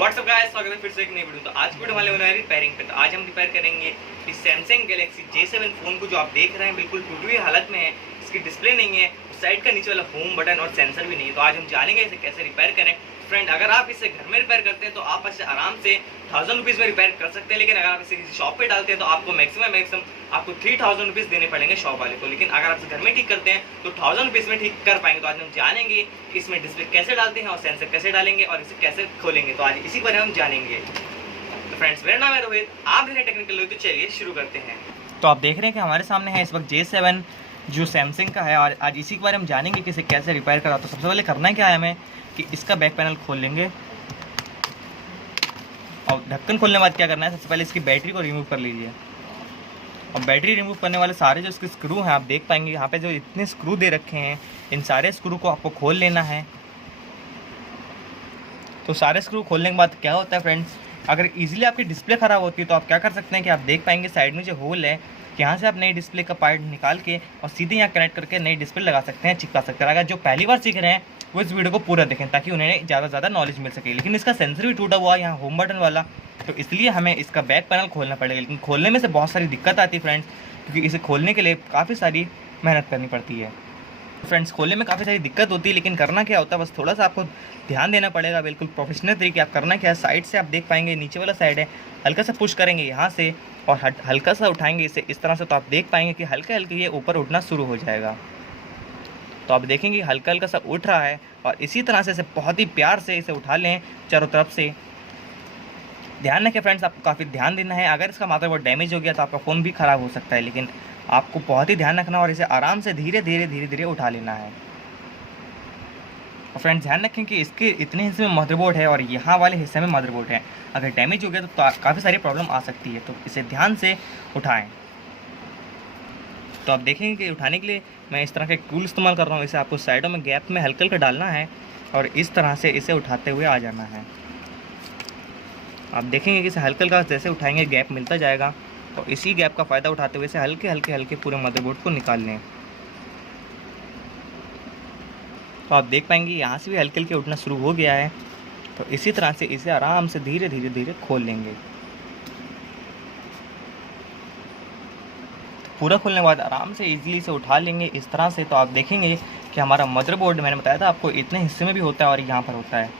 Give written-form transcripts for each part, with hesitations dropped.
WhatsApp guys, स्वागत है फिर से एक नई वीडियो। तो आज वीडियो वाले होने वाली रिपेयरिंग पे। तो आज हम रिपेयर करेंगे इस सैमसंग गैलेक्सी J7 फोन को, जो आप देख रहे हैं बिल्कुल टूटी हुई हालत में है। इसकी डिस्प्ले नहीं है, साइड का नीचे वाला होम बटन और सेंसर भी नहीं है। तो आज हम जानेंगे इसे कैसे रिपेयर करें। फ्रेंड, अगर आप इसे घर में रिपेयर करते हैं तो आप इसे आराम से 1000 रुपीज़ में रिपेयर कर सकते हैं। लेकिन अगर आप इसे किसी शॉप पे डालते हैं तो आपको मैक्सिमम आपको 3000 रुपीज़ देने पड़ेंगे शॉप वाले को। लेकिन अगर आप इसे घर में ठीक करते हैं तो 1000 रुपीज़ में ठीक कर पाएंगे। तो आज हम जानेंगे कि इसमें डिस्प्ले कैसे डालते हैं और सेंसर कैसे डालेंगे और इसे कैसे खोलेंगे। तो आज इसी पर हम जानेंगे। तो फ्रेंड्स, मेरा नाम है रोहित, आप मेरे टेक्निकल लोग। तो चलिए शुरू करते हैं। तो आप देख रहे हैं कि हमारे सामने है इस वक्त J7 जो सैमसंग का है, और आज इसी के बारे में जानेंगे कि इसे कैसे रिपेयर करा। तो सबसे पहले करना क्या है हमें कि इसका बैक पैनल खोल लेंगे, और ढक्कन खोलने के बाद क्या करना है, सबसे पहले इसकी बैटरी को रिमूव कर लीजिए। और बैटरी रिमूव करने वाले सारे जो इसके स्क्रू हैं आप देख पाएंगे यहाँ पे जो इतने स्क्रू दे रखे हैं, इन सारे स्क्रू को आपको खोल लेना है। तो सारे स्क्रू खोलने के बाद क्या होता है फ्रेंड्स, अगर इजीली आपकी डिस्प्ले ख़राब होती है तो आप क्या कर सकते हैं कि आप देख पाएंगे साइड में जो होल है, यहाँ से आप नई डिस्प्ले का पार्ट निकाल के और सीधे यहाँ कनेक्ट करके नई डिस्प्ले लगा सकते हैं, चिपका सकते हैं। अगर जो पहली बार सीख रहे हैं वो इस वीडियो को पूरा देखें ताकि उन्हें ज़्यादा नॉलेज मिल सके। लेकिन इसका सेंसर भी टूटा हुआ है यहाँ होम बटन वाला, तो इसलिए हमें इसका बैक पैनल खोलना पड़ेगा। लेकिन खोलने में से बहुत सारी दिक्कत आती है फ्रेंड्स, क्योंकि इसे खोलने के लिए काफ़ी सारी मेहनत करनी पड़ती है। फ्रेंड्स, खोलने में काफ़ी सारी दिक्कत होती है, लेकिन करना क्या होता है, बस थोड़ा सा आपको ध्यान देना पड़ेगा। बिल्कुल प्रोफेशनल तरीके आप करना क्या है, साइड से आप देख पाएंगे नीचे वाला साइड है, हल्का सा पुश करेंगे यहाँ से और हल्का सा उठाएंगे इसे इस तरह से, तो आप देख पाएंगे कि हल्के हल्के ये ऊपर उठना शुरू हो जाएगा। तो आप देखेंगे हल्का हल्का सा उठ रहा है, और इसी तरह से इसे बहुत ही प्यार से इसे उठा लें चारों तरफ से। ध्यान रखें फ्रेंड्स, आपको काफ़ी ध्यान देना है। अगर इसका मदरबोर्ड डैमेज हो गया तो आपका फ़ोन भी ख़राब हो सकता है, लेकिन आपको बहुत ही ध्यान रखना और इसे आराम से धीरे धीरे उठा लेना है। और फ्रेंड्स, ध्यान रखें कि इसके इतने हिस्से में मदरबोर्ड है और यहाँ वाले हिस्से में मदरबोर्ड है। अगर डैमेज हो गया तो काफ़ी सारी प्रॉब्लम आ सकती है, तो इसे ध्यान से उठाएं। तो आप देखेंगे कि उठाने के लिए मैं इस तरह का एक टूल इस्तेमाल कर रहा हूँ। इसे आपको साइडों में गैप में हल्का हल्का डालना है और इस तरह से इसे उठाते हुए आ जाना है। आप देखेंगे कि इसे हल्का हल्का जैसे उठाएंगे गैप मिलता जाएगा, और इसी गैप का फ़ायदा उठाते हुए इसे हल्के हल्के पूरे मदरबोर्ड को निकाल लें। तो आप देख पाएंगे यहाँ से भी हल्के हल्के उठना शुरू हो गया है। तो इसी तरह से इसे आराम से धीरे खोल लेंगे। पूरा खोलने के बाद आराम से इजीली से उठा लेंगे इस तरह से। तो आप देखेंगे कि हमारा मदरबोर्ड, मैंने बताया था आपको, इतने हिस्से में भी होता है और यहाँ पर होता है।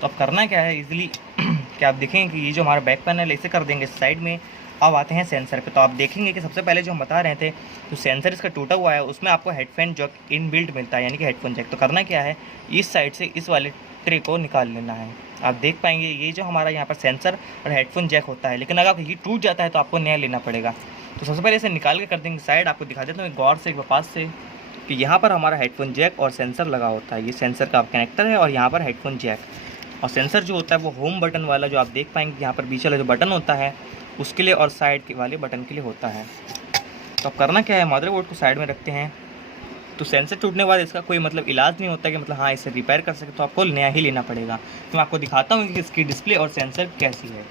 तो अब करना क्या है इजीली कि आप देखेंगे कि ये जो हमारा बैक पैनल है इसे कर देंगे साइड में। अब आते हैं सेंसर पे। तो आप देखेंगे कि सबसे पहले जो हम बता रहे थे, तो सेंसर इसका टूटा हुआ है, उसमें आपको हेडफोन जैक इनबिल्ट मिलता है, यानी कि हेडफोन जैक। तो करना क्या है, इस साइड से इस वाले ट्रे को निकाल लेना है। आप देख पाएंगे ये जो हमारा यहाँ पर सेंसर और हेडफोन जैक होता है, लेकिन अगर ये टूट जाता है तो आपको नया लेना पड़ेगा। तो सबसे पहले इसे निकाल के कर देंगे साइड। आपको दिखा देता हूँ गौर से, एक पास से, कि यहाँ पर हमारा हेडफोन जैक और सेंसर लगा होता है। ये सेंसर का कनेक्टर है और यहाँ पर हेडफोन जैक। और सेंसर जो होता है वो होम बटन वाला, जो आप देख पाएंगे यहाँ पर बीच वाला जो बटन होता है उसके लिए, और साइड के वाले बटन के लिए होता है। तो अब करना क्या है, मदरबोर्ड को साइड में रखते हैं। तो सेंसर टूटने के बाद इसका कोई मतलब इलाज नहीं होता कि मतलब हाँ इसे रिपेयर कर सके, तो आपको नया ही लेना पड़ेगा। तो मैं आपको दिखाता हूँ कि इसकी डिस्प्ले और सेंसर कैसी है।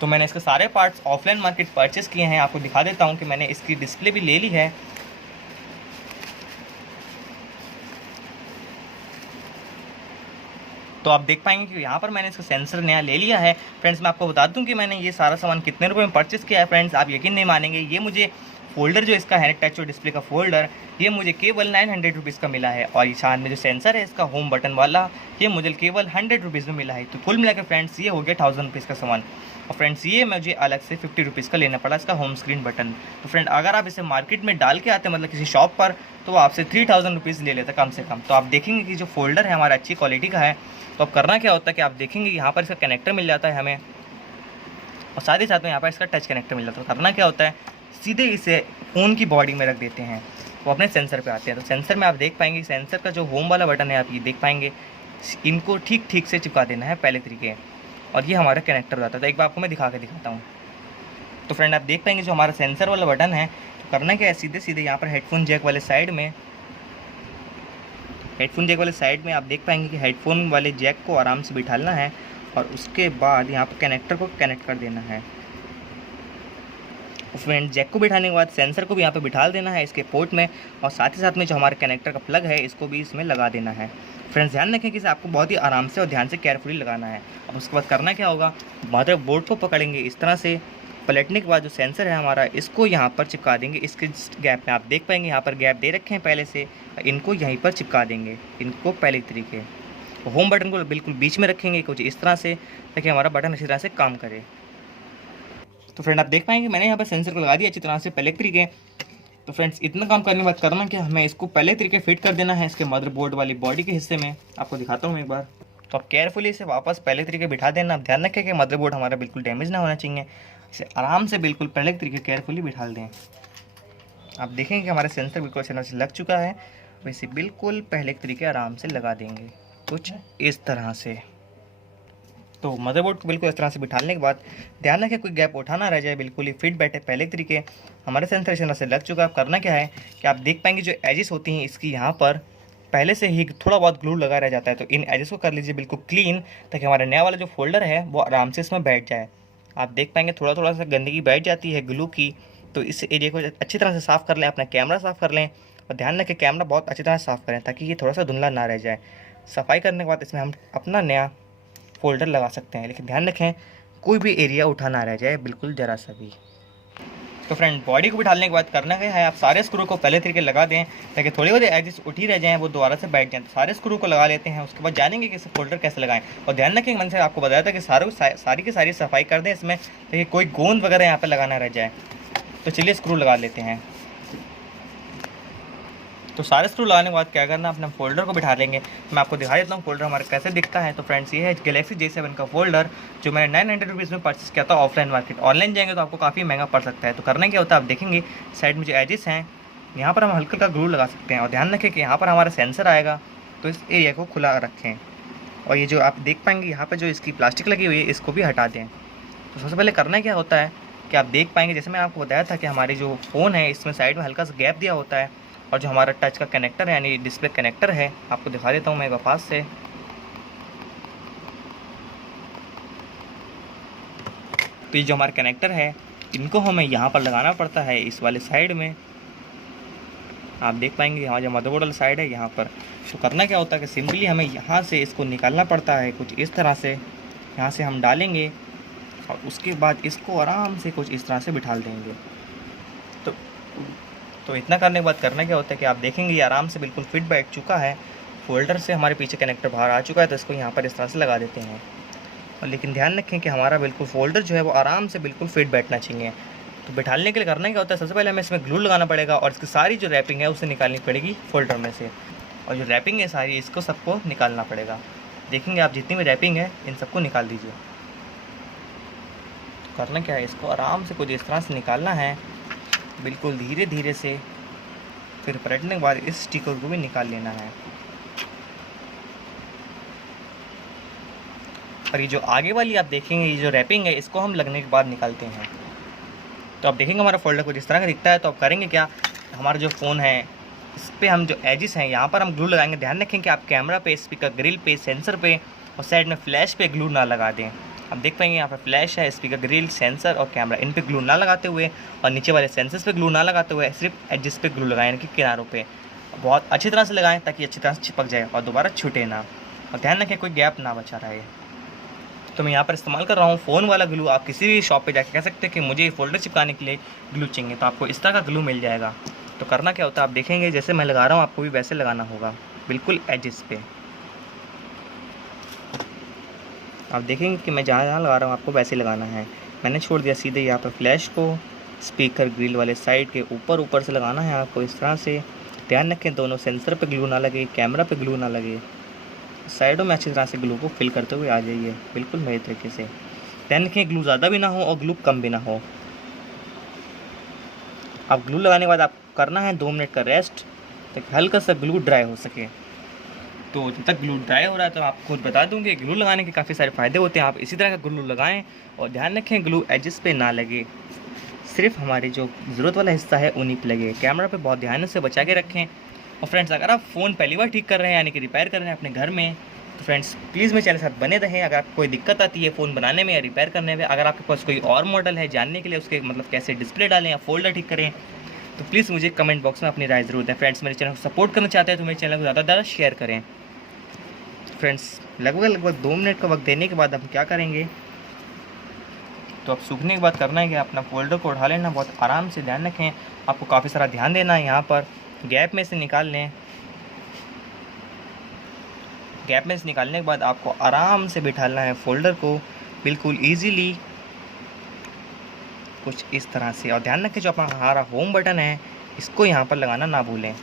तो मैंने इसके सारे पार्ट्स ऑफलाइन मार्केट परचेस किए हैं। आपको दिखा देता हूँ कि मैंने इसकी डिस्प्ले भी ले ली है। तो आप देख पाएंगे कि यहाँ पर मैंने इसका सेंसर नया ले लिया है। फ्रेंड्स, मैं आपको बता दूं कि मैंने ये सारा सामान कितने रुपए में परचेस किया है। फ्रेंड्स, आप यकीन नहीं मानेंगे, ये मुझे फोल्डर जो इसका है टच और डिस्प्ले का फोल्डर, ये मुझे केवल 900 रुपीज़ का मिला है। और ये साथ में जो सेंसर है इसका होम बटन वाला, ये मुझे केवल 100 रुपीज़ में मिला है। तो कुल मिलाकर फ्रेंड्स ये हो गया 1000 रुपीज़ का सामान। और फ्रेंड्स, ये मुझे अलग से 50 रुपीज़ का लेना पड़ा इसका होम स्क्रीन बटन। तो फ्रेंड, अगर आप इसे मार्केट में डाल के आते मतलब किसी शॉप पर, तो वो आपसे 3000 रुपीज़ ले लेता कम से कम। तो आप देखेंगे कि जो फोल्डर है हमारा अच्छी क्वालिटी का है। तो अब करना क्या होता है कि आप देखेंगे यहाँ पर इसका कनेक्टर मिल जाता है हमें, और साथ ही साथ में यहाँ पर इसका टच कनेक्टर मिल जाता है। तो करना क्या होता है, सीधे इसे फ़ोन की बॉडी में रख देते हैं, वो अपने सेंसर पे आते हैं। तो सेंसर में आप देख पाएंगे सेंसर का जो होम वाला बटन है, आप ये देख पाएंगे, इनको ठीक से चिपका देना है पहले तरीके, और ये हमारा कनेक्टर हो जाता है। तो एक बार आपको मैं दिखा के दिखाता हूँ। तो फ्रेंड, आप देख पाएंगे जो हमारा सेंसर वाला बटन है, तो करना क्या है, सीधे यहाँ पर हेडफोन जैक वाले साइड में आप देख पाएंगे कि हेडफोन वाले जैक को आराम से बिठाना है, और उसके बाद यहाँ पर कनेक्टर को कनेक्ट कर देना है। फ्रेंड, जैक को बिठाने के बाद सेंसर को भी यहाँ पे बिठा देना है इसके पोर्ट में, और साथ ही साथ में जो हमारे कनेक्टर का प्लग है इसको भी इसमें लगा देना है। फ्रेंड्स ध्यान रखें कि इसे आपको बहुत ही आराम से और ध्यान से केयरफुली लगाना है। अब उसके बाद करना क्या होगा, मदरबोर्ड को पकड़ेंगे इस तरह से, पलटने के बाद जो सेंसर है हमारा इसको यहाँ पर चिपका देंगे। इसके गैप में आप देख पाएंगे यहाँ पर गैप दे रखे हैं पहले से, इनको यहीं पर चिपका देंगे, इनको पहले तरीके। होम बटन को बिल्कुल बीच में रखेंगे कुछ इस तरह से, ताकि हमारा बटन अच्छी तरह से काम करे। तो फ्रेंड आप देख पाएंगे मैंने यहाँ पर सेंसर को लगा दिया अच्छी तरह से पहले तरीके। तो फ्रेंड्स इतना काम करने के बाद करना क्या, हमें इसको पहले तरीके फिट कर देना है इसके मदरबोर्ड वाली बॉडी के हिस्से में। आपको दिखाता हूँ एक बार। तो आप केयरफुली इसे वापस पहले तरीके बिठा देना। आप ध्यान रखें कि मदरबोर्ड हमारा बिल्कुल डैमेज ना होना चाहिए। इसे आराम से बिल्कुल पहले तरीके केयरफुली बिठा दें। आप देखेंगे कि हमारा सेंसर बिल्कुल अच्छी तरह से लग चुका है। वैसे बिल्कुल पहले तरीके आराम से लगा देंगे कुछ इस तरह से। तो मदरबोर्ड को बिल्कुल इस तरह से बिठाने के बाद ध्यान रखें कोई गैप उठाना रह जाए, बिल्कुल ही फिट बैठे पहले तरीके। हमारे सेंसर इस तरह से लग चुका है। करना क्या है कि आप देख पाएंगे जो एजेस होती हैं इसकी यहाँ पर पहले से ही थोड़ा बहुत ग्लू लगा रह जाता है। तो इन एजेस को कर लीजिए बिल्कुल क्लीन, ताकि हमारा नया वाला जो फोल्डर है वो आराम से इसमें बैठ जाए। आप देख पाएंगे थोड़ा थोड़ा सा गंदगी बैठ जाती है ग्लू की। तो इस एरिया को अच्छी तरह से साफ़ कर लें, अपना कैमरा साफ़ कर लें और ध्यान रखें कैमरा बहुत अच्छी तरह से साफ़ करें ताकि ये थोड़ा सा धुंधला ना रह जाए। सफाई करने के बाद इसमें हम अपना नया फोल्डर लगा सकते हैं, लेकिन ध्यान रखें कोई भी एरिया उठा ना रह जाए बिल्कुल ज़रा सा भी। तो फ्रेंड बॉडी को बिठाने के बाद करना क्या है, आप सारे स्क्रू को पहले तरीके लगा दें ताकि थोड़ी बहुत एजेस उठी रह जाएँ वो दोबारा से बैठ जाएँ। तो सारे स्क्रू को लगा लेते हैं, उसके बाद जानेंगे कि इसे फोल्डर कैसे लगाएं। और ध्यान रखें मैंने आपको बताया था कि सारी की सारी सफाई कर दें इसमें, ताकि कोई गोंद वगैरह यहाँ पर लगाना रह जाए। तो चलिए स्क्रू लगा लेते हैं। तो सारे स्क्रू लगाने के बाद क्या करना, अपने फोल्डर को बिठा लेंगे। मैं आपको दिखा देता हूँ फोल्डर हमारा कैसे दिखता है। तो फ्रेंड्स ये है गैलेक्सी J7 का फोल्डर जो मैंने 900 रुपीज़ में परचेस किया था ऑफलाइन मार्केट। ऑनलाइन जाएंगे तो आपको काफ़ी महंगा पड़ सकता है। तो करना क्या होता है, आप देखेंगे साइड में जो एजेस हैं यहाँ पर हम हल्का हल्का ग्लू लगा सकते हैं। और ध्यान रखें कि यहाँ पर हमारा सेंसर आएगा, तो इस एरिया को खुला रखें। और ये जो आप देख पाएंगे यहाँ पर जो इसकी प्लास्टिक लगी हुई है इसको भी हटा दें। तो सबसे पहले करना क्या होता है कि आप देख पाएंगे जैसे मैंने आपको बताया था कि हमारी जो फ़ोन है इसमें साइड में हल्का सा गैप दिया होता है। और जो हमारा टच का कनेक्टर है यानी डिस्प्ले कनेक्टर है, आपको दिखा देता हूँ मैं एक बार पास से। तो ये जो हमारा कनेक्टर है इनको हमें यहाँ पर लगाना पड़ता है इस वाले साइड में। आप देख पाएंगे यहाँ जो मदरबोर्ड वाला साइड है यहाँ पर। तो करना क्या होता है कि सिंपली हमें यहाँ से इसको निकालना पड़ता है कुछ इस तरह से। यहाँ से हम डालेंगे और उसके बाद इसको आराम से कुछ इस तरह से बिठा देंगे। तो इतना करने के बाद करना क्या होता है कि आप देखेंगे ये आराम से बिल्कुल फिट बैठ चुका है। फोल्डर से हमारे पीछे कनेक्टर बाहर आ चुका है, तो इसको यहाँ पर इस तरह से लगा देते हैं। और लेकिन ध्यान रखें कि हमारा बिल्कुल फोल्डर जो है वो आराम से बिल्कुल फिट बैठना चाहिए। तो बिठाने के लिए करना क्या होता है, सबसे पहले हमें इसमें ग्लू लगाना पड़ेगा और इसकी सारी जो रैपिंग है उसे निकालनी पड़ेगी फोल्डर में से। और जो रैपिंग है सारी इसको सबको निकालना पड़ेगा। देखेंगे आप जितनी भी रैपिंग है इन सबको निकाल दीजिए। करना क्या है, इसको आराम से कुछ इस तरह से निकालना है बिल्कुल धीरे धीरे से। फिर पलटने के बाद इस स्टिकर को भी निकाल लेना है। और ये जो आगे वाली आप देखेंगे ये जो रैपिंग है इसको हम लगने के बाद निकालते हैं। तो आप देखेंगे हमारा फोल्डर कुछ इस तरह का दिखता है। तो आप करेंगे क्या, हमारा जो फ़ोन है इस पर हम जो एजेस हैं यहाँ पर हम ग्लू लगाएंगे। ध्यान रखें कि आप कैमरा पे, स्पीकर ग्रिल पे, सेंसर पे और साइड में फ्लैश पे ग्लू ना लगा दें। आप देख पाएंगे यहाँ पे फ्लैश है, स्पीकर ग्रिल, सेंसर और कैमरा, इन पे ग्लू ना लगाते हुए और नीचे वाले सेंसर्स पे ग्लू ना लगाते हुए सिर्फ एडजस्ट पे ग्लू लगाएं, यानी कि किनारों पे बहुत अच्छी तरह से लगाएं ताकि अच्छी तरह से चिपक जाए और दोबारा छूटे ना। और ध्यान रखें कोई गैप ना बचा रहे। तो मैं यहाँ पर इस्तेमाल कर रहा हूँ फ़ोन वाला ग्लू। आप किसी भी शॉप पे जाके कह सकते हैं कि मुझे फोल्डर चिपकाने के लिए ग्लू चाहिए, तो आपको इस तरह का ग्लू मिल जाएगा। तो करना क्या होता है, आप देखेंगे जैसे मैं लगा रहा हूँ आपको भी वैसे लगाना होगा बिल्कुल एजेस पे। आप देखेंगे कि मैं जहाँ लगा रहा हूँ आपको वैसे लगाना है। मैंने छोड़ दिया सीधे यहाँ पर फ्लैश को स्पीकर ग्रिल वाले साइड के ऊपर से लगाना है आपको इस तरह से। ध्यान रखें दोनों सेंसर पे ग्लू ना लगे, कैमरा पे ग्लू ना लगे। साइडों में अच्छी तरह से ग्लू को फिल करते हुए आ जाइए बिल्कुल मेरे तरीके से। ध्यान रखें ग्लू ज़्यादा भी ना हो और ग्लू कम भी ना हो। आप ग्लू लगाने के बाद आप करना है 2 मिनट का रेस्ट ताकि हल्का सा ग्लू ड्राई हो सके। तो जब तक ग्लू ड्राई हो रहा है तो आपको बता दूं कि ग्लू लगाने के काफ़ी सारे फ़ायदे होते हैं। आप इसी तरह का ग्लू लगाएं और ध्यान रखें ग्लू एजेस पे ना लगे, सिर्फ हमारी जो ज़रूरत वाला हिस्सा है उन्हीं पे लगे। कैमरा पे बहुत ध्यान से बचा के रखें। और फ्रेंड्स अगर आप फ़ोन पहली बार ठीक कर रहे हैं यानी कि रिपेयर कर रहे हैं अपने घर में, तो फ्रेंड्स प्लीज़ मेरे चैनल के साथ बने रहें। अगर आपको कोई दिक्कत आती है फ़ोन बनाने में या रिपेयर करने में, अगर आपके पास कोई और मॉडल है जानने के लिए उसके मतलब कैसे डिस्प्ले डालें या फोल्डर ठीक करें, तो प्लीज़ मुझे कमेंट बॉक्स में अपनी राय ज़रूर दें। फ्रेंड्स मेरे चैनल को सपोर्ट करना चाहते हैं तो मेरे चैनल को ज़्यादा से ज़्यादा शेयर करें। फ्रेंड्स लगभग 2 मिनट का वक्त देने के बाद हम क्या करेंगे, तो अब सूखने के बाद करना है कि अपना फोल्डर को उठा लेना, बहुत आराम से, ध्यान रखें आपको काफ़ी सारा ध्यान देना है। यहाँ पर गैप में से निकाल लें। गैप में से निकालने के बाद आपको आराम से बिठाना है फोल्डर को, बिल्कुल ईजीली, कुछ इस तरह से। और ध्यान रखें जो अपना हमारा होम बटन है इसको यहाँ पर लगाना ना भूलें।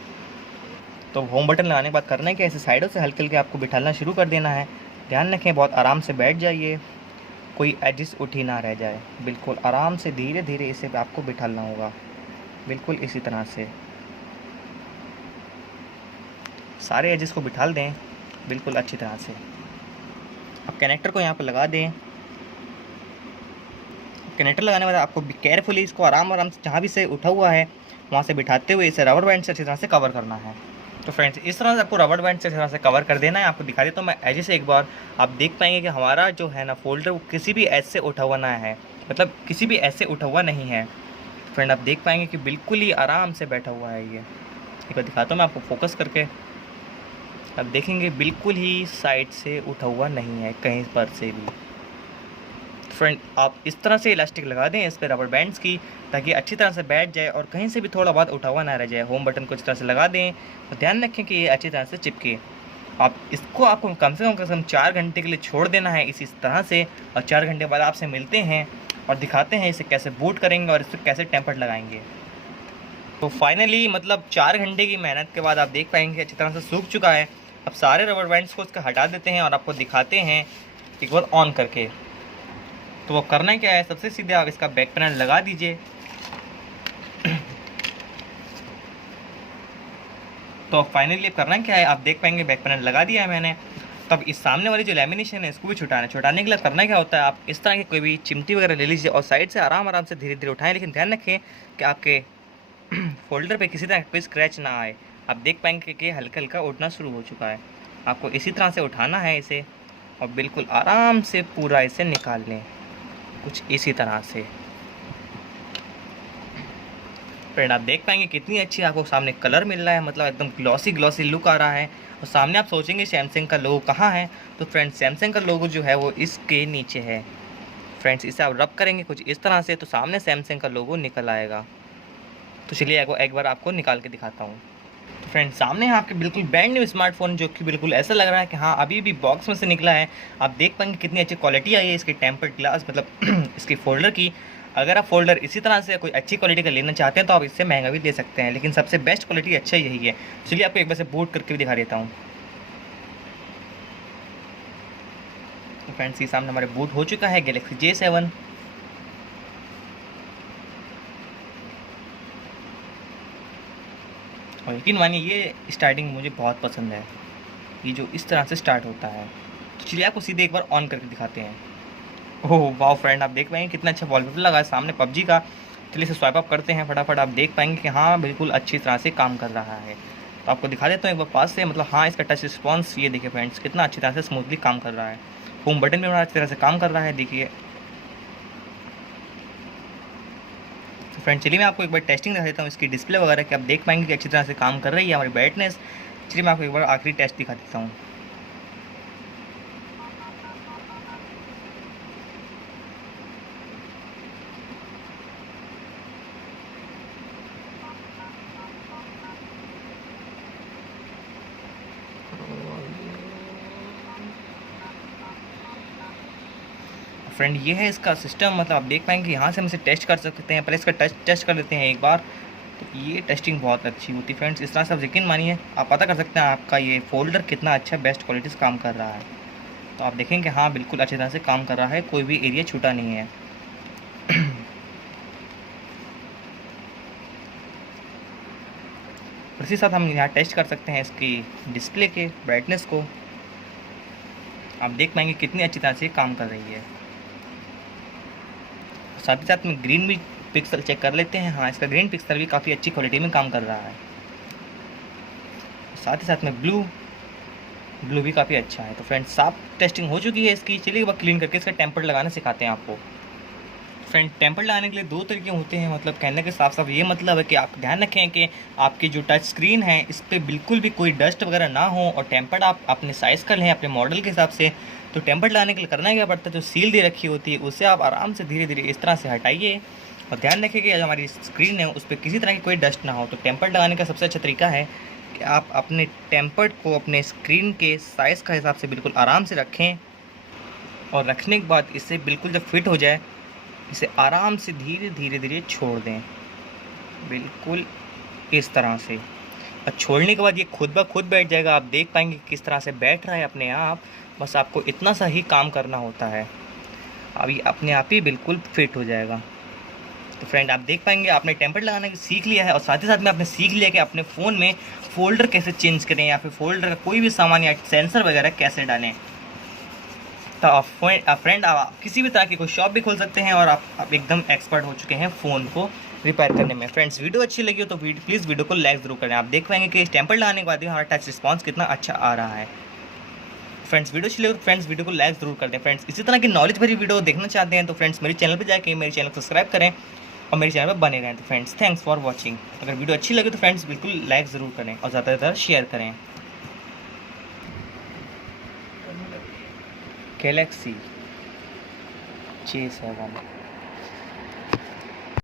तो होम बटन लगाने के बाद करना है कि ऐसे साइडों से हल्के हल्के आपको बिठाना शुरू कर देना है। ध्यान रखें बहुत आराम से बैठ जाइए, कोई एजिस उठी ना रह जाए। बिल्कुल आराम से धीरे धीरे इसे आपको बिठाना होगा, बिल्कुल इसी तरह से सारे एजिस को बिठाल दें बिल्कुल अच्छी तरह से। अब कनेक्टर को यहाँ पर लगा दें। कनेक्टर लगाने के बाद आपको केयरफुली इसको आराम से जहाँ भी से उठा हुआ है वहाँ से बिठाते हुए इसे रबर बैंड से अच्छी तरह से कवर करना है। तो फ्रेंड्स इस तरह से आपको रबर बैंड से अच्छी तरह से कवर कर देना है। आपको दिखा देता हूँ मैं एज से एक बार, आप देख पाएंगे कि हमारा जो है ना फोल्डर वो किसी भी एज से उठा हुआ ना है, मतलब किसी भी एज से उठा हुआ नहीं है। फ्रेंड आप देख पाएंगे कि बिल्कुल ही आराम से बैठा हुआ है। ये एक बार दिखाता हूँ मैं आपको फोकस करके, आप देखेंगे बिल्कुल ही साइड से उठा हुआ नहीं है कहीं पर से भी। फ्रेंड आप इस तरह से इलास्टिक लगा दें इस पर रबर बैंड्स की, ताकि अच्छी तरह से बैठ जाए और कहीं से भी थोड़ा बहुत उठा हुआ ना रह जाए। होम बटन को इस तरह से लगा दें और ध्यान रखें कि ये अच्छी तरह से चिपके। आपको कम से कम 4 घंटे के लिए छोड़ देना है इसी तरह से, और 4 घंटे बाद आपसे मिलते हैं और दिखाते हैं इसे कैसे बूट करेंगे और इस पर कैसे टेम्पर लगाएंगे। तो फाइनली मतलब 4 घंटे की मेहनत के बाद आप देख पाएंगे अच्छी तरह से सूख चुका है। अब सारे रबर बैंड्स को इसका हटा देते हैं और आपको दिखाते हैं एक बार ऑन करके। तो वो करना क्या है, सबसे सीधे आप इसका बैक पैनल लगा दीजिए। तो फाइनली करना क्या है, आप देख पाएंगे बैक पैनल लगा दिया है मैंने। तब इस सामने वाली जो लेमिनेशन है इसको भी छुटाने के लिए करना क्या होता है, आप इस तरह की कोई भी चिमटी वगैरह ले लीजिए और साइड से आराम से धीरे धीरे उठाएं, लेकिन ध्यान रखें कि आपके फोल्डर पे किसी तरह कोई स्क्रैच ना आए। आप देख पाएंगे कि हल्का हल्का उठना शुरू हो चुका है। आपको इसी तरह से उठाना है इसे और बिल्कुल आराम से पूरा इसे निकाल लें, कुछ इसी तरह से। फ्रेंड आप देख पाएंगे कितनी अच्छी आपको सामने कलर मिल रहा है, मतलब एकदम ग्लॉसी लुक आ रहा है। और सामने आप सोचेंगे सैमसंग का लोगो कहाँ है, तो फ्रेंड्स सैमसंग का लोगो जो है वो इसके नीचे है। फ्रेंड्स इसे आप रब करेंगे कुछ इस तरह से तो सामने सैमसंग का लोगो निकल आएगा। तो चलिए एक बार आपको निकाल के दिखाता हूँ। तो फ्रेंड्स सामने है आपके बिल्कुल ब्रांड न्यू स्मार्टफोन, जो कि बिल्कुल ऐसा लग रहा है कि हाँ अभी भी बॉक्स में से निकला है। आप देख पाएंगे कितनी अच्छी क्वालिटी आई है इसकी टेम्पर्ड ग्लास, मतलब इसकी फोल्डर की। अगर आप फोल्डर इसी तरह से कोई अच्छी क्वालिटी का लेना चाहते हैं तो आप इससे महंगा भी ले सकते हैं, लेकिन सबसे बेस्ट क्वालिटी अच्छा यही है। चलिए आपको एक बार से बूट करके भी दिखा देता हूँ। तो फ्रेंड्स ये सामने हमारे बूट हो चुका है गैलेक्सी J7। और यकीन मानिए ये स्टार्टिंग मुझे बहुत पसंद है, ये जो इस तरह से स्टार्ट होता है। तो चलिए आपको सीधे एक बार ऑन करके दिखाते हैं। ओह वाह फ्रेंड आप देख पाएंगे कितना अच्छा वॉलपेपर लगा है सामने PUBG का। चलिए इसे स्वाइप अप करते हैं फटाफट। आप देख पाएंगे कि हाँ बिल्कुल अच्छी तरह से काम कर रहा है। तो आपको दिखा देता हूँ एक बार पास से, मतलब हाँ इसका टच रिस्पॉन्स ये देखिए फ्रेंड्स कितना अच्छी तरह से स्मूथली काम कर रहा है। होम बटन भी बड़ा अच्छी तरह से काम कर रहा है, देखिए। तो फ्रेंड चलिए मैं आपको एक बार टेस्टिंग दिखा देता हूँ इसकी डिस्प्ले वगैरह कि आप देख पाएंगे कि अच्छी तरह से काम कर रही है हमारी ब्राइटनेस। चलिए मैं आपको एक बार आखिरी टेस्ट दिखा देता हूँ। फ्रेंड ये है इसका सिस्टम, मतलब आप देख पाएंगे यहाँ से हम इसे टेस्ट कर सकते हैं। पहले इसका टेस्ट कर लेते हैं एक बार। तो ये टेस्टिंग बहुत अच्छी होती है फ्रेंड्स। इस तरह से आप यकीन मानिए आप पता कर सकते हैं आपका ये फोल्डर कितना अच्छा बेस्ट क्वालिटी से काम कर रहा है। तो आप देखेंगे हाँ बिल्कुल अच्छी तरह से काम कर रहा है, कोई भी एरिया छूटा नहीं है। इसी साथ हम यहाँ टेस्ट कर सकते हैं इसकी डिस्प्ले के ब्राइटनेस को। आप देख पाएंगे कितनी अच्छी तरह से काम कर रही है। साथ ही साथ में ग्रीन भी पिक्सल चेक कर लेते हैं। हाँ इसका ग्रीन पिक्सल भी काफ़ी अच्छी क्वालिटी में काम कर रहा है। साथ ही साथ में ब्लू भी काफ़ी अच्छा है। तो फ्रेंड्स साफ टेस्टिंग हो चुकी है इसकी। चलिए एक बार क्लीन करके इसका टेम्पर लगाना सिखाते हैं आपको। फ्रेंड टेम्पर लगाने के लिए दो तरीके होते हैं, मतलब कहने के साफ साफ ये मतलब है कि आप ध्यान रखें कि आपकी जो टच स्क्रीन है इस पर बिल्कुल भी कोई डस्ट वगैरह ना हो, और टेम्पर्ड आप अपने साइज़ का लें, अपने मॉडल के हिसाब से। तो टेम्पर्ड लगाने के लिए करना क्या पड़ता है, जो सील दे रखी होती है उसे आप आराम से धीरे धीरे इस तरह से हटाइए, और ध्यान रखिए कि जो हमारी स्क्रीन है उस पर किसी तरह की कोई डस्ट ना हो। तो टेम्पर्ड लगाने का सबसे अच्छा तरीका है कि आप अपने टेम्पर्ड को अपने स्क्रीन के साइज़ का हिसाब से बिल्कुल आराम से रखें, और रखने के बाद इसे बिल्कुल जब फिट हो जाए इसे आराम से धीरे धीरे धीरे छोड़ दें, बिल्कुल इस तरह से। और छोड़ने के बाद ये खुद ब खुद बैठ जाएगा, आप देख पाएंगे किस तरह से बैठ रहा है अपने आप। बस आपको इतना सा ही काम करना होता है, अब ये अपने आप ही बिल्कुल फिट हो जाएगा। तो फ्रेंड आप देख पाएंगे आपने टेम्पर्ड लगाना सीख लिया है, और साथ ही साथ में आपने सीख लिया कि अपने फ़ोन में फ़ोल्डर कैसे चेंज करें, या फिर फ़ोल्डर का कोई भी सामान या सेंसर वगैरह कैसे डालें। तो फ्रेंड आप किसी भी तरह की कोई शॉप भी खोल सकते हैं, और आप एकदम एक्सपर्ट हो चुके हैं फ़ोन को रिपेयर करने में। फ्रेंड्स वीडियो अच्छी लगी हो तो प्लीज़ वीडियो को लाइक ज़रूर करें। आप देख पाएंगे कि टेम्पर्ड लगाने के बाद भी हमारा टच रिस्पॉन्स कितना अच्छा आ रहा है। फ्रेंड्स वीडियो अच्छी लगी तो फ्रेंड्स वीडियो को लाइक ज़रूर कर दें। फ्रेंड्स इसी तरह की नॉलेज भरी वीडियो देखना चाहते हैं तो फ्रेंड्स मेरे चैनल पर जाकर मेरे चैनल को सब्सक्राइब करें और मेरे चैनल पर बने रहें। तो फ्रेंड्स थैंक्स फॉर वॉचिंग। अगर वीडियो अच्छी लगे तो फ्रेंड्स बिल्कुल लाइक ज़रूर करें और ज़्यादा से ज़्यादा शेयर करें। Galaxy J7